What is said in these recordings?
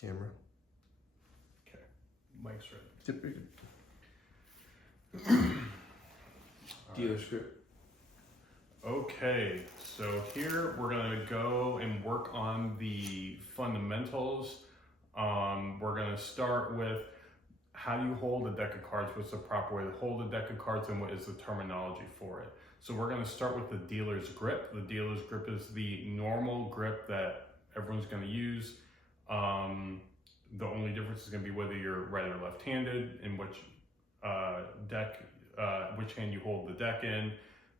camera. Okay, mic's ready. Yep, very good. Dealer script. Okay, so here we're gonna go and work on the fundamentals. We're gonna start with how do you hold a deck of cards, what's the proper way to hold a deck of cards, and what is the terminology for it. So we're gonna start with the dealer's grip. The dealer's grip is the normal grip that everyone's gonna use. The only difference is gonna be whether you're right or left-handed, and which which hand you hold the deck in.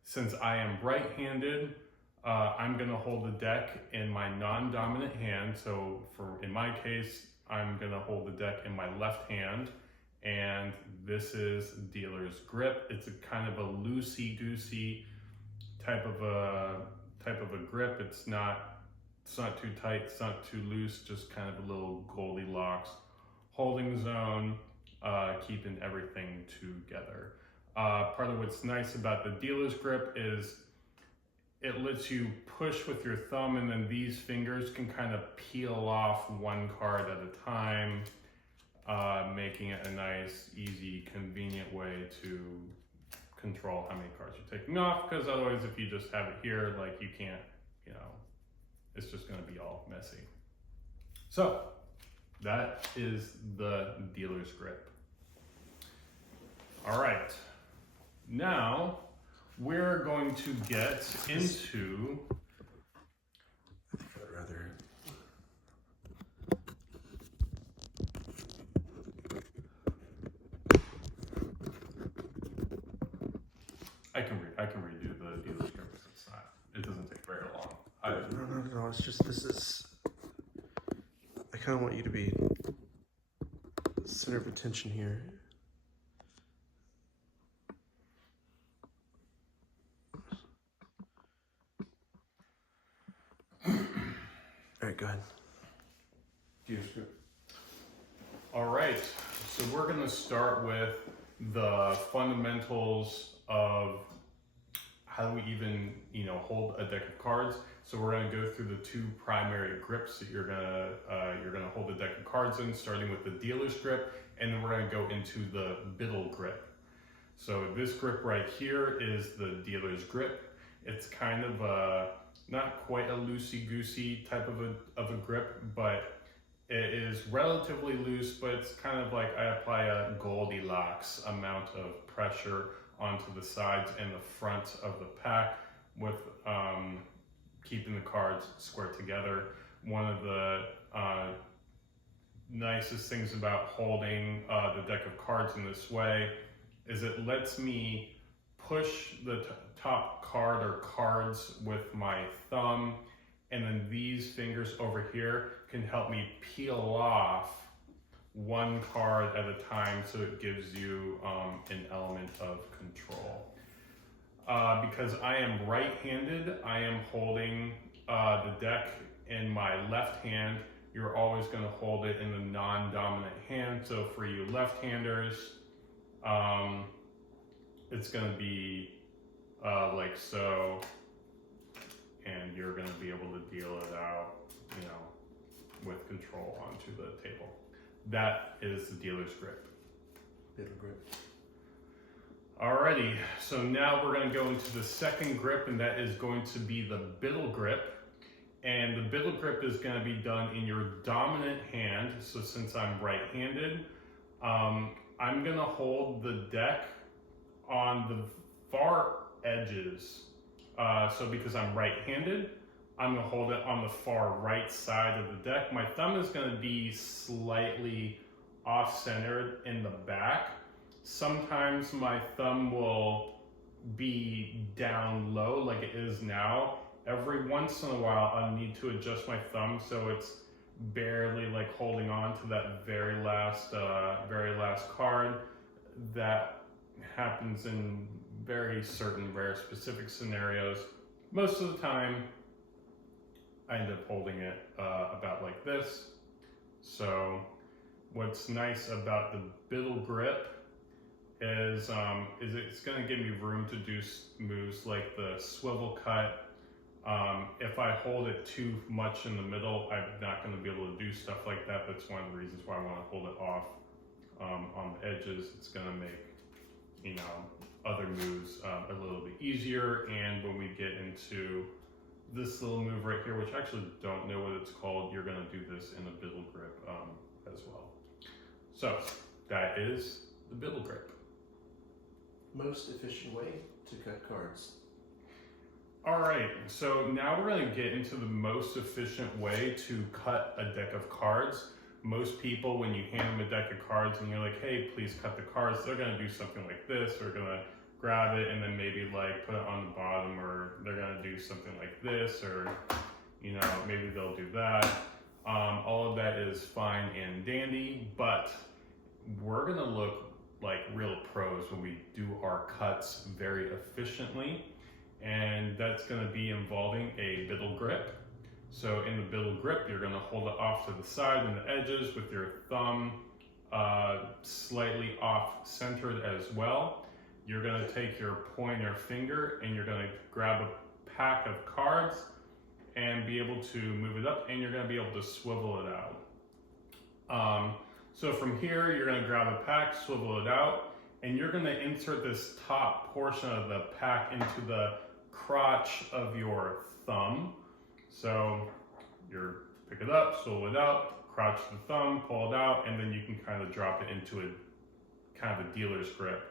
Since I am right-handed, I'm gonna hold the deck in my non-dominant hand. So in my case, I'm gonna hold the deck in my left hand, and this is dealer's grip. It's a kind of a loosey-goosey type of a grip. It's not too tight, it's not too loose, just kind of a little Goldilocks holding zone, keeping everything together. Part of what's nice about the dealer's grip is it lets you push with your thumb, and then these fingers can kind of peel off one card at a time, making it a nice, easy, convenient way to control how many cards you're taking off, because otherwise if you just have it here, like you can't, it's just going to be all messy. So that is the dealer's grip. All right. Now, we're going to get into... I think I'd rather... I can redo the dealer's grip. It doesn't take very long. No, it's just, this is... I kind of want you to be the center of attention here. All right, go ahead. Dealer's grip. All right, so we're going to start with the fundamentals of how do we even, hold a deck of cards. So we're going to go through the two primary grips that you're gonna hold the deck of cards in, starting with the dealer's grip, and then we're going to go into the biddle grip. So this grip right here is the dealer's grip. It's kind of not quite a loosey-goosey type of a grip, but it is relatively loose, but it's kind of like I apply a Goldilocks amount of pressure onto the sides and the front of the pack with keeping the cards square together. One of the nicest things about holding the deck of cards in this way is it lets me push the top card or cards with my thumb, and then these fingers over here can help me peel off one card at a time, so it gives you an element of control. Because I am right-handed, I am holding the deck in my left hand. You're always going to hold it in the non-dominant hand. So for you left-handers, it's going to be like so, and you're going to be able to deal it out, with control onto the table. That is the dealer's grip. Biddle grip. Alrighty, so now we're going to go into the second grip, and that is going to be the biddle grip. And the biddle grip is going to be done in your dominant hand. So since I'm right-handed, I'm going to hold the deck on the far edges. So because I'm right-handed, I'm going to hold it on the far right side of the deck. My thumb is going to be slightly off-centered in the back. Sometimes my thumb will be down low like it is now. Every once in a while, I'll need to adjust my thumb so it's barely like holding on to that very last card. That happens in very certain rare specific scenarios. Most of the time, I end up holding it about like this. So what's nice about the biddle grip is it's going to give me room to do moves like the swivel cut. If I hold it too much in the middle, I'm not going to be able to do stuff like that. The that's one of the reasons why I want to hold it off on the edges. It's going to make, you know, other moves a little bit easier. And when we get into this little move right here, which I actually don't know what it's called, you're going to do this in a biddle grip as well. So that is the biddle grip. Most efficient way to cut cards. All right, so now we're going to get into the most efficient way to cut a deck of cards. Most people, when you hand them a deck of cards and you're like, hey, please cut the cards, they're going to do something like this. They're going to grab it and then maybe like put it on the bottom, or they're going to do something like this, or, you know, maybe they'll do that. All of that is fine and dandy, but we're going to look like real pros when we do our cuts very efficiently. And that's going to be involving a biddle grip. So in the biddle grip, you're going to hold it off to the side and the edges with your thumb slightly off centered as well. You're going to take your pointer finger and you're going to grab a pack of cards and be able to move it up, and you're going to be able to swivel it out. So from here, you're going to grab a pack, swivel it out, and you're going to insert this top portion of the pack into the crotch of your thumb. So you pick it up, swivel it out, crotch the thumb, pull it out, and then you can kind of drop it into a kind of a dealer's grip.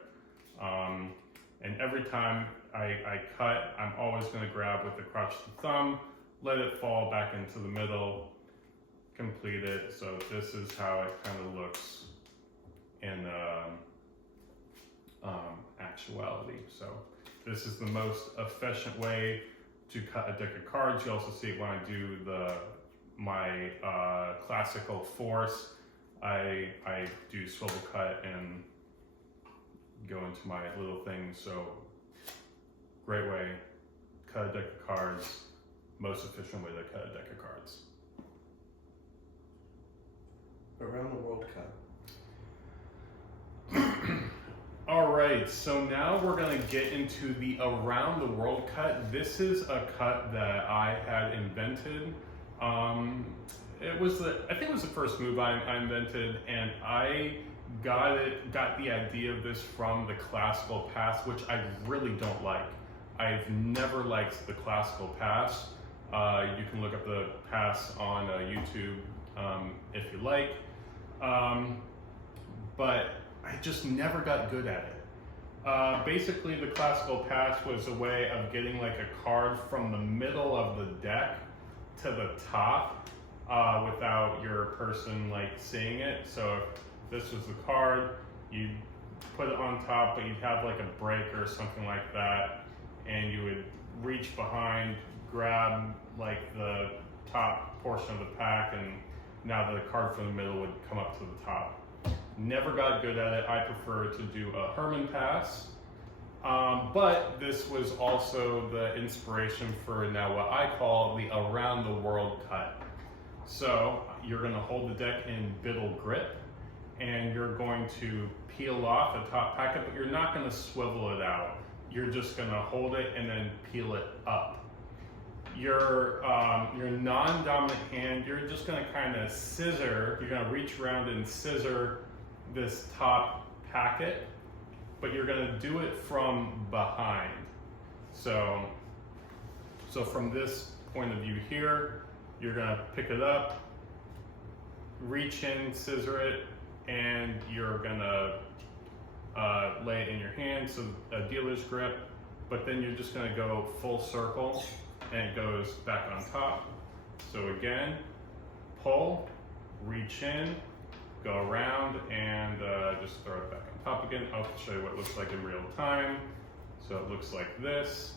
And every time I cut, I'm always going to grab with the crotch of the thumb, let it fall back into the middle, complete it. So this is how it kind of looks in actuality. So this is the most efficient way to cut a deck of cards. You also see it when I do my classical force. I do swivel cut and go into my little thing. So great way, cut a deck of cards, most efficient way to cut a deck of cards. Around the World Cup. All right, so now we're going to get into the Around the World cut. This is a cut that I had invented. I think it was the first move I invented, and I got the idea of this from the classical pass, which I really don't like. I've never liked the classical pass. You can look up the pass on YouTube if you like. But I just never got good at it. Basically, the classical pass was a way of getting like a card from the middle of the deck to the top without your person like seeing it. So if this was the card, you'd put it on top, but you'd have like a break or something like that, and you would reach behind, grab like the top portion of the pack, and now the card from the middle would come up to the top. Never got good at it. I prefer to do a Herman pass. But this was also the inspiration for now what I call the Around the World cut. So you're going to hold the deck in biddle grip, and you're going to peel off the top packet, but you're not going to swivel it out. You're just going to hold it and then peel it up. Your non-dominant hand, you're just going to kind of scissor. You're going to reach around and scissor this top packet, but you're going to do it from behind. So from this point of view here, you're going to pick it up, reach in, scissor it, and you're going to lay it in your hand, so a dealer's grip, but then you're just going to go full circle and it goes back on top. So again, pull, reach in, go around, and just throw it back on top again. I'll show you what it looks like in real time. So it looks like this.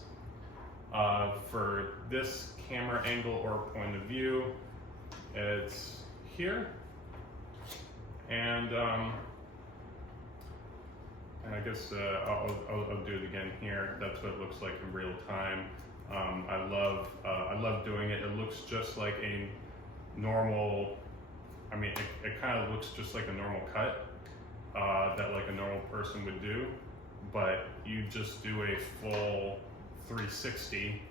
For this camera angle or point of view, it's here. And I guess I'll do it again here. That's what it looks like in real time. I love doing it. It looks just like a normal, I mean, it kind of looks just like a normal cut that like a normal person would do, but you just do a full 360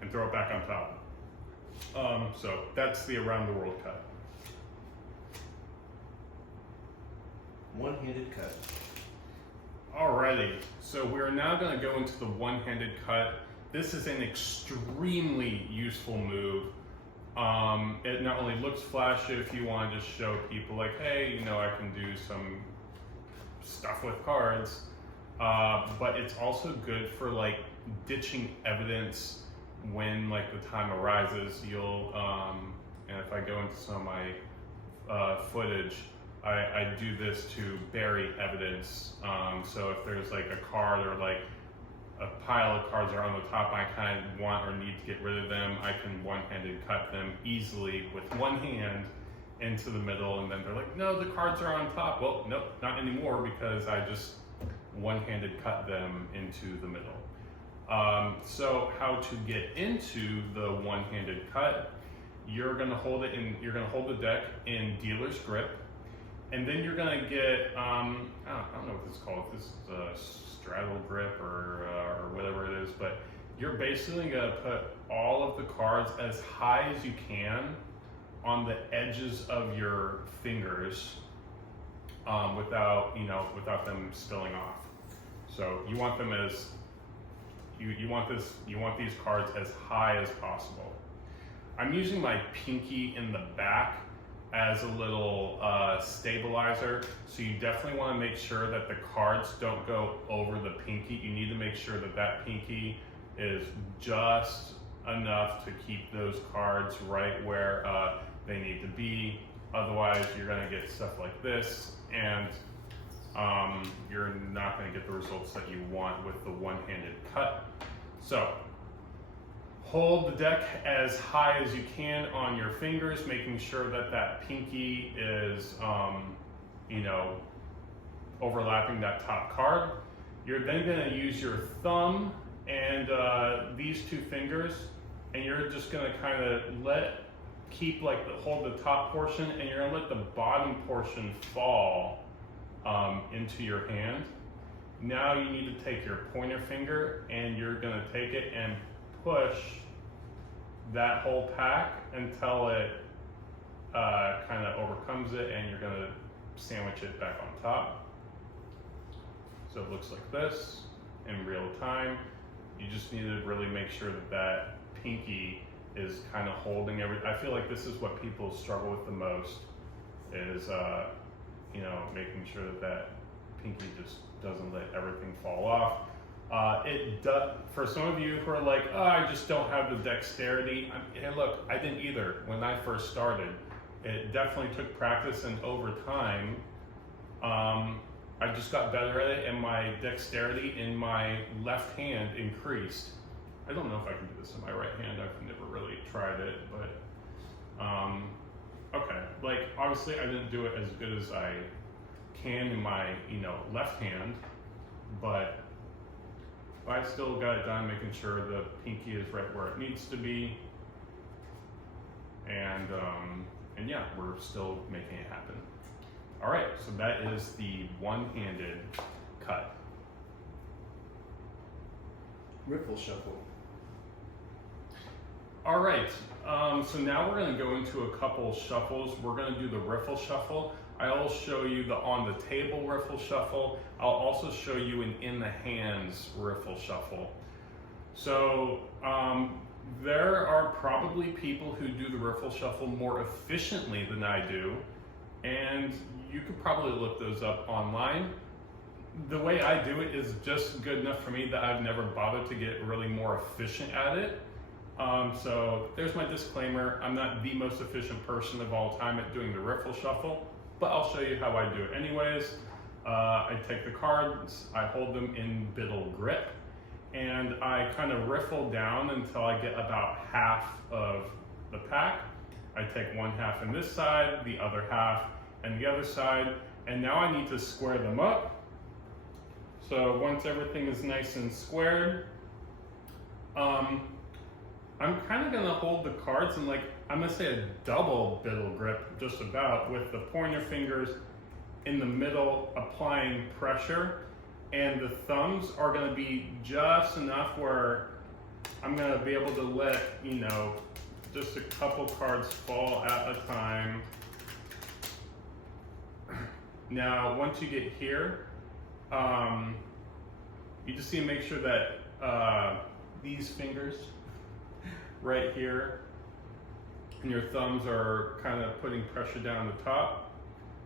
and throw it back on top. So that's the Around the World cut. one-handed cut. Alrighty, so we're now going to go into the one-handed cut. This is an extremely useful move. It not only looks flashy if you want to just show people like, hey, you know, I can do some stuff with cards, but it's also good for like ditching evidence when like the time arises. You'll, and if I go into some of my footage, I do this to bury evidence. So if there's like a card or like a pile of cards are on the top, I kind of want or need to get rid of them, I can one-handed cut them easily with one hand into the middle, and then they're like, no, the cards are on top. Well, nope, not anymore, because I just one-handed cut them into the middle. So how to get into the one-handed cut, you're gonna hold it in, you're gonna hold the deck in dealer's grip, and then you're gonna get, I don't know what this is called, if this is a straddle grip or whatever it is, but you're basically gonna put all of the cards as high as you can on the edges of your fingers, without them spilling off. So you want them as, you want these cards as high as possible. I'm using my pinky in the back as a little stabilizer, so you definitely want to make sure that the cards don't go over the pinky. You need to make sure that that pinky is just enough to keep those cards right where they need to be. Otherwise, you're going to get stuff like this, and you're not going to get the results that you want with the one-handed cut. So hold the deck as high as you can on your fingers, making sure that that pinky is, overlapping that top card. You're then going to use your thumb and these two fingers, and you're just going to kind of hold the top portion, and you're going to let the bottom portion fall into your hand. Now you need to take your pointer finger, and you're going to take it and push that whole pack until it kind of overcomes it, and you're going to sandwich it back on top. So it looks like this in real time. You just need to really make sure that that pinky is kind of holding everything. I feel like this is what people struggle with the most, is making sure that that pinky just doesn't let everything fall off. It does, for some of you who are like, oh, I just don't have the dexterity. Hey, look, I didn't either when I first started. It definitely took practice, and over time, I just got better at it, and my dexterity in my left hand increased. I don't know if I can do this in my right hand. I've never really tried it, but okay. Like, obviously, I didn't do it as good as I can in my left hand, but I still got it done, making sure the pinky is right where it needs to be, and yeah, we're still making it happen. All right, so that is the one-handed cut. Riffle shuffle. All right, so now we're going to go into a couple shuffles. We're going to do the riffle shuffle. I'll show you the on the table riffle shuffle. I'll also show you an in the hands riffle shuffle. So there are probably people who do the riffle shuffle more efficiently than I do, and you could probably look those up online. The way I do it is just good enough for me that I've never bothered to get really more efficient at it. So there's my disclaimer. I'm not the most efficient person of all time at doing the riffle shuffle, but I'll show you how I do it anyways. I take the cards, I hold them in biddle grip, and I kind of riffle down until I get about half of the pack. I take one half in this side, the other half and the other side, and now I need to square them up. So once everything is nice and squared, I'm kind of gonna hold the cards in, like, I'm gonna say a double biddle grip, just about, with the pointer fingers in the middle applying pressure, and the thumbs are gonna be just enough where I'm gonna be able to let, just a couple cards fall at a time. Now, once you get here, you just need to make sure that these fingers right here and your thumbs are kind of putting pressure down the top.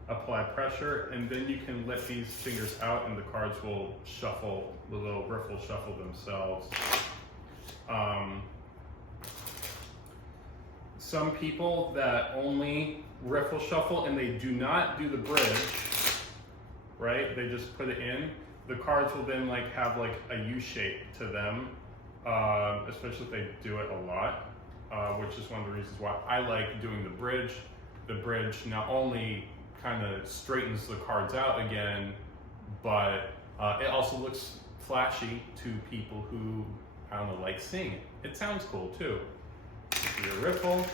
Apply pressure, and then you can let these fingers out and the cards will shuffle, the little riffle shuffle themselves. Some people that only riffle shuffle and they do not do the bridge, right? They just put it in. The cards will then like have like a U shape to them, especially if they do it a lot, which is one of the reasons why I like doing the bridge. The bridge not only kind of straightens the cards out again, but it also looks flashy to people who, I don't know, like seeing it. It sounds cool too. Your riffle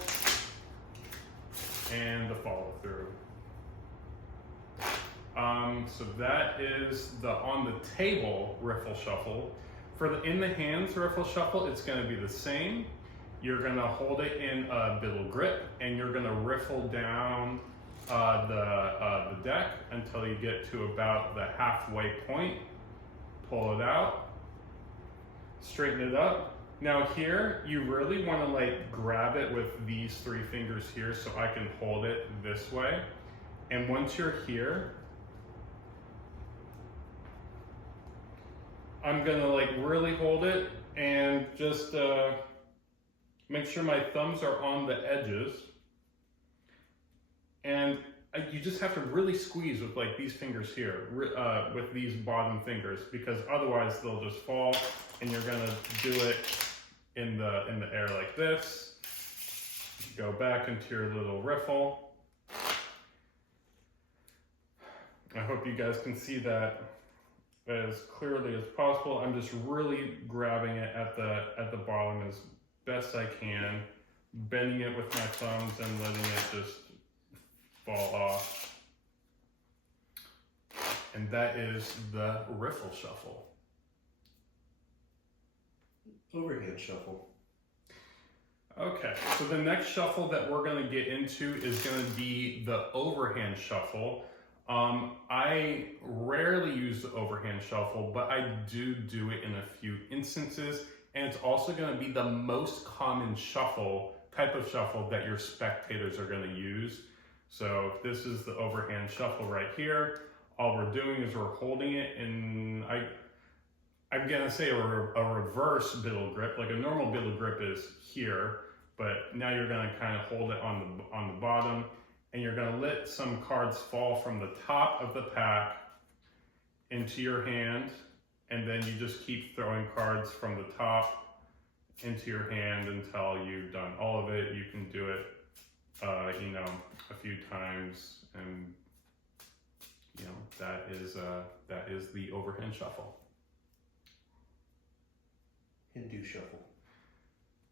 and the follow through. So that is the on the table riffle shuffle. For the in the hands riffle shuffle, it's going to be the same. You're going to hold it in a biddle grip and you're going to riffle down the deck until you get to about the halfway point. Pull it out, straighten it up. Now here, you really want to like grab it with these three fingers here so I can hold it this way. And once you're here, I'm gonna like really hold it and just make sure my thumbs are on the edges. And you just have to really squeeze with like these fingers here, with these bottom fingers, because otherwise they'll just fall and you're gonna do it in the air like this. Go back into your little riffle. I hope you guys can see that as clearly as possible. I'm just really grabbing it at the bottom as best I can, bending it with my thumbs and letting it just fall off. And that is the riffle shuffle. Overhand shuffle. Okay, so the next shuffle that we're going to get into is going to be the overhand shuffle. I rarely use the overhand shuffle, but I do it in a few instances, and it's also going to be the most common type of shuffle that your spectators are going to use. So if this is the overhand shuffle right here, all we're doing is we're holding it in, I'm going to say a reverse biddle grip. Like a normal biddle grip is here, but now you're going to kind of hold it on the bottom, and you're going to let some cards fall from the top of the pack into your hand, and then you just keep throwing cards from the top into your hand until you've done all of it. You can do it, a few times, and that is the overhand shuffle. Hindu shuffle.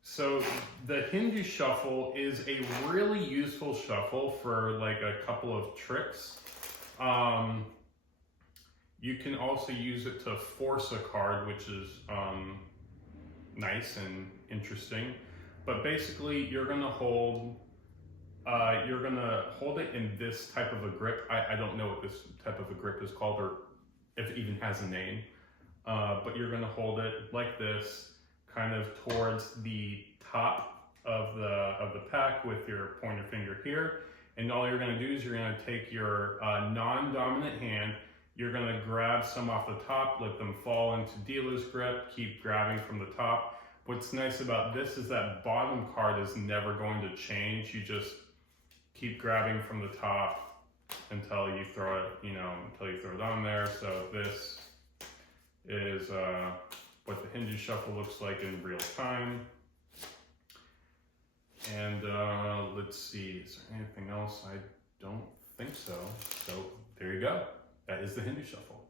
So the Hindu shuffle is a really useful shuffle for like a couple of tricks. You can also use it to force a card, which is nice and interesting. But basically, you're gonna hold it in this type of a grip. I don't know what this type of a grip is called, or if it even has a name. But you're gonna hold it like this, kind of towards the top of the pack with your pointer finger here. And all you're gonna do is you're gonna take your non-dominant hand, you're gonna grab some off the top, let them fall into dealer's grip, keep grabbing from the top. What's nice about this is that bottom card is never going to change. You just keep grabbing from the top until you throw it on there. So this is what the Hindu shuffle looks like in real time. And let's see, is there anything else? I don't think so. So there you go. That is the Hindu shuffle.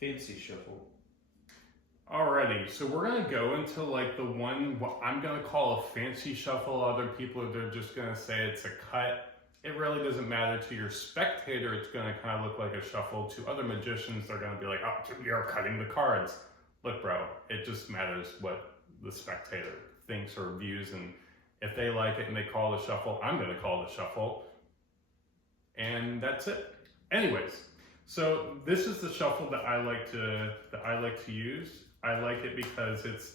Fancy shuffle. Alrighty, so we're gonna go into like the one, what I'm gonna call a fancy shuffle. Other people, they're just gonna say it's a cut. It really doesn't matter to your spectator. It's gonna kind of look like a shuffle. To other magicians, they're gonna be like, oh, you're cutting the cards. Look, bro, it just matters what the spectator thinks or views, and if they like it and they call it a shuffle, I'm gonna call it a shuffle. And that's it. Anyways, so this is the shuffle that I like to use. I like it because it's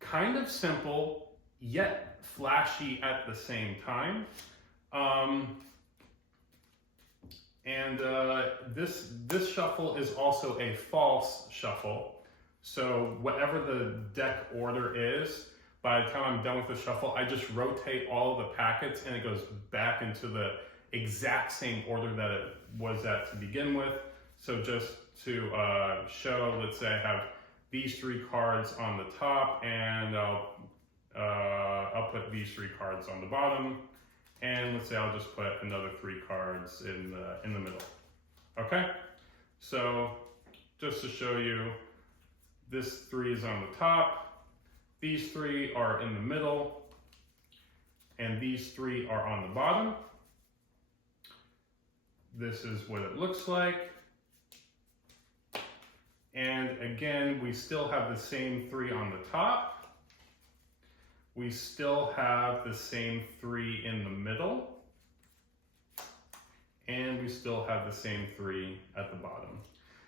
kind of simple yet flashy at the same time. This shuffle is also a false shuffle. So whatever the deck order is, by the time I'm done with the shuffle, I just rotate all of the packets and it goes back into the exact same order that it was at to begin with. So just to show, let's say I have these 3 cards on the top, and I'll put these 3 cards on the bottom, and let's say I'll just put another 3 cards in the middle. Okay, so just to show you, this 3 is on the top, these 3 are in the middle, and these 3 are on the bottom. This is what it looks like. And again, we still have the same 3 on the top. We still have the same 3 in the middle. And we still have the same 3 at the bottom.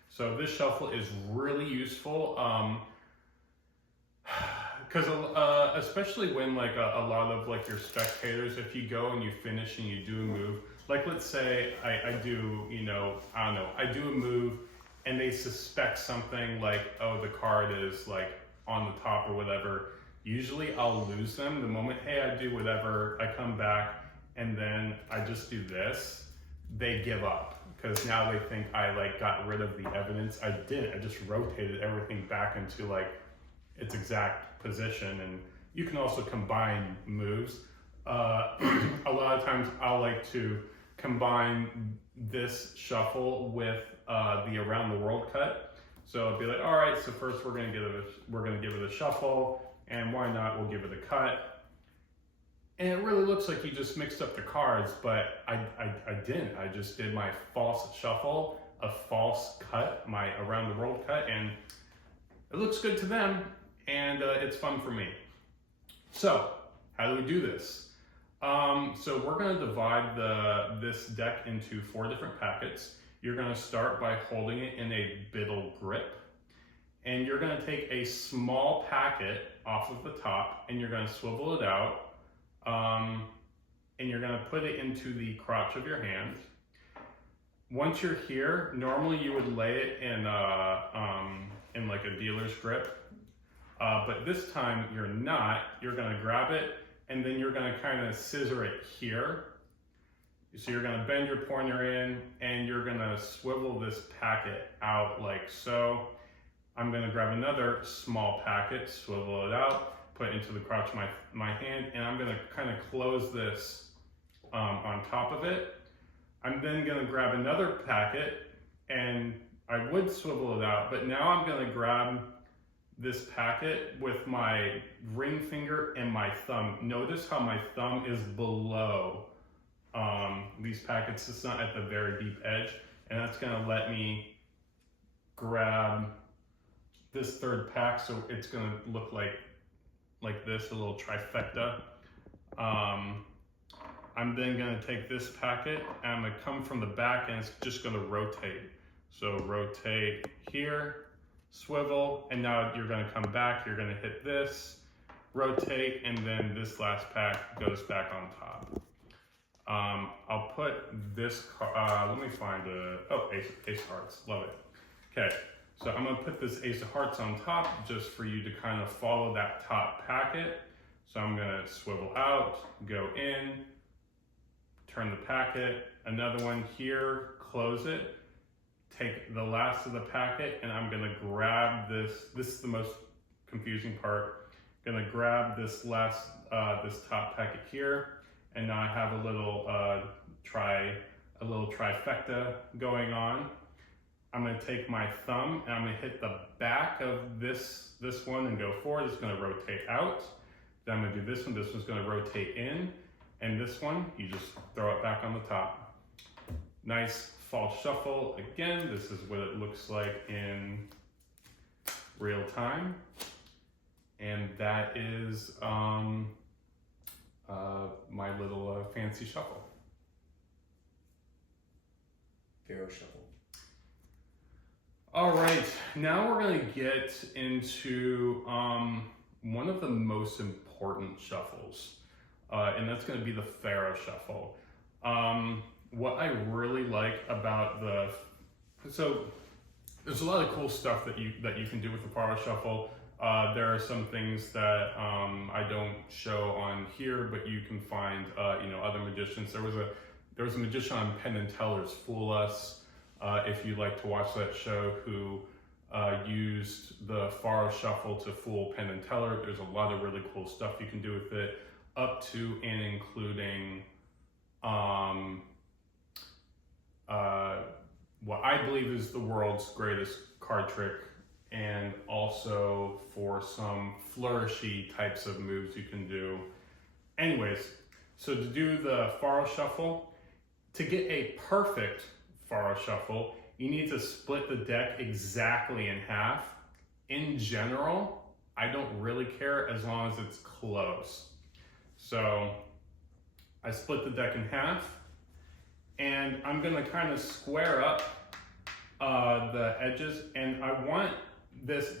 So this shuffle is really useful. Because especially when like a lot of like your spectators, if you go and you finish and you do a move, like let's say I do, I do a move and they suspect something like, oh, the card is like on the top or whatever. Usually I'll lose them the moment, hey, I do whatever, I come back and then I just do this, they give up. Because now they think I like got rid of the evidence. I didn't, I just rotated everything back into like its exact position. And you can also combine moves. A lot of times I'll like to combine this shuffle with the around the world cut. So I'll be like, all right, so first we're gonna give it a shuffle, and why not, we'll give it a cut. And it really looks like you just mixed up the cards, but I didn't. I just did my false shuffle, a false cut, my around the world cut, and it looks good to them, and it's fun for me. So how do we do this? So we're going to divide this deck into 4 different packets. You're going to start by holding it in a Biddle grip, and you're going to take a small packet off of the top, and you're going to swivel it out. And you're going to put it into the crotch of your hand. Once you're here, normally you would lay it in like a dealer's grip, but this time you're not. You're going to grab it, and then you're going to kind of scissor it here. So you're going to bend your pointer in, and you're going to swivel this packet out like so. I'm going to grab another small packet, swivel it out, put it into the crotch of my hand, and I'm going to kind of close this on top of it. I'm then going to grab another packet, and I would swivel it out, but now I'm going to grab this packet with my ring finger and my thumb. Notice how my thumb is below these packets. It's not at the very deep edge, and that's going to let me grab this third pack, so it's going to look like this, a little trifecta. I'm then going to take this packet, and I'm going to come from the back, and it's just going to rotate. So rotate here, swivel, and now you're going to come back, you're going to hit this, rotate, and then this last pack goes back on top. I'll put this, let me find Ace of Hearts, love it. Okay, so I'm going to put this Ace of Hearts on top just for you to kind of follow that top packet. So I'm going to swivel out, go in, turn the packet, another one here, close it, take the last of the packet, and I'm going to grab this. This is the most confusing part. I'm going to grab this last, this top packet here, and now I have a little trifecta going on. I'm going to take my thumb and I'm going to hit the back of this one and go forward. It's going to rotate out. Then I'm going to do this one. This one's going to rotate in. And this one, you just throw it back on the top. Nice false shuffle. Again, this is what it looks like in real time. And that is my little fancy shuffle. Pharaoh Shuffle. All right, now we're going to get into one of the most important shuffles, and that's going to be the Pharaoh Shuffle. What I really like about so there's a lot of cool stuff that you can do with the Pharaoh Shuffle. There are some things that I don't show on here, but you can find other magicians. There was a magician on Penn and Teller's Fool Us. If you'd like to watch that show, who used the Pharaoh Shuffle to fool Penn and Teller. There's a lot of really cool stuff you can do with it, up to and including what I believe is the world's greatest card trick, and also for some flourishy types of moves you can do. Anyways, so to do the Pharaoh Shuffle, to get a perfect Pharaoh Shuffle, you need to split the deck exactly in half. In general, I don't really care as long as it's close. So I split the deck in half, and I'm gonna kind of square up the edges, and I want this,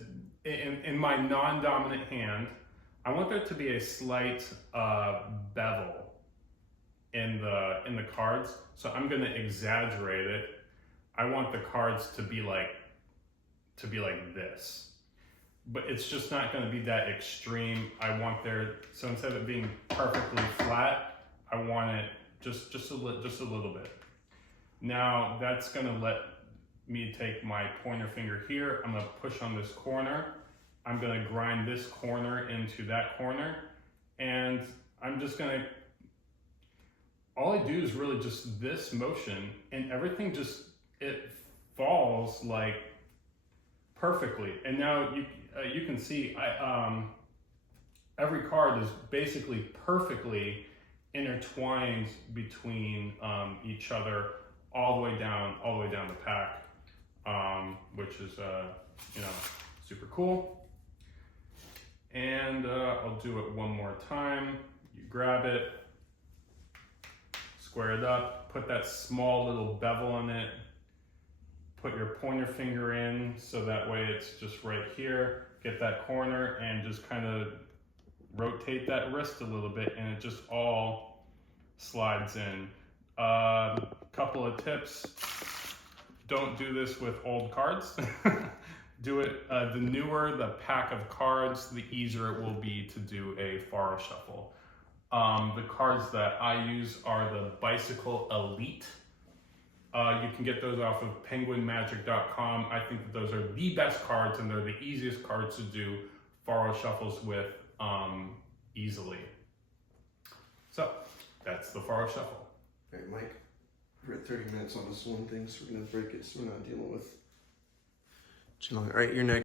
in my non-dominant hand, I want there to be a slight bevel in the cards. So I'm gonna exaggerate it. I want the cards to be like this, but it's just not gonna be that extreme. I want so instead of it being perfectly flat, I want it just a little bit. Now that's gonna let me take my pointer finger here. I'm gonna push on this corner. I'm gonna grind this corner into that corner, and I'm just gonna, all I do is really just this motion, and everything it falls like perfectly. And now you can see every card is basically perfectly intertwined between each other all the way down the pack, which is super cool. And I'll do it one more time. You grab it, square it up, put that small little bevel in it, put your pointer finger in so that way it's just right here. Get that corner and just kind of rotate that wrist a little bit, and it just all slides in. Couple of tips: don't do this with old cards. Do it, the newer the pack of cards, the easier it will be to do a Pharaoh Shuffle. The cards that I use are the Bicycle Elite. You can get those off of penguinmagic.com. I think that those are the best cards, and they're the easiest cards to do Pharaoh Shuffles with easily. So that's the Pharaoh Shuffle. All right, Mike, we're at 30 minutes on this one thing, so we're gonna break it so we're not dealing with too long. All right, you're next.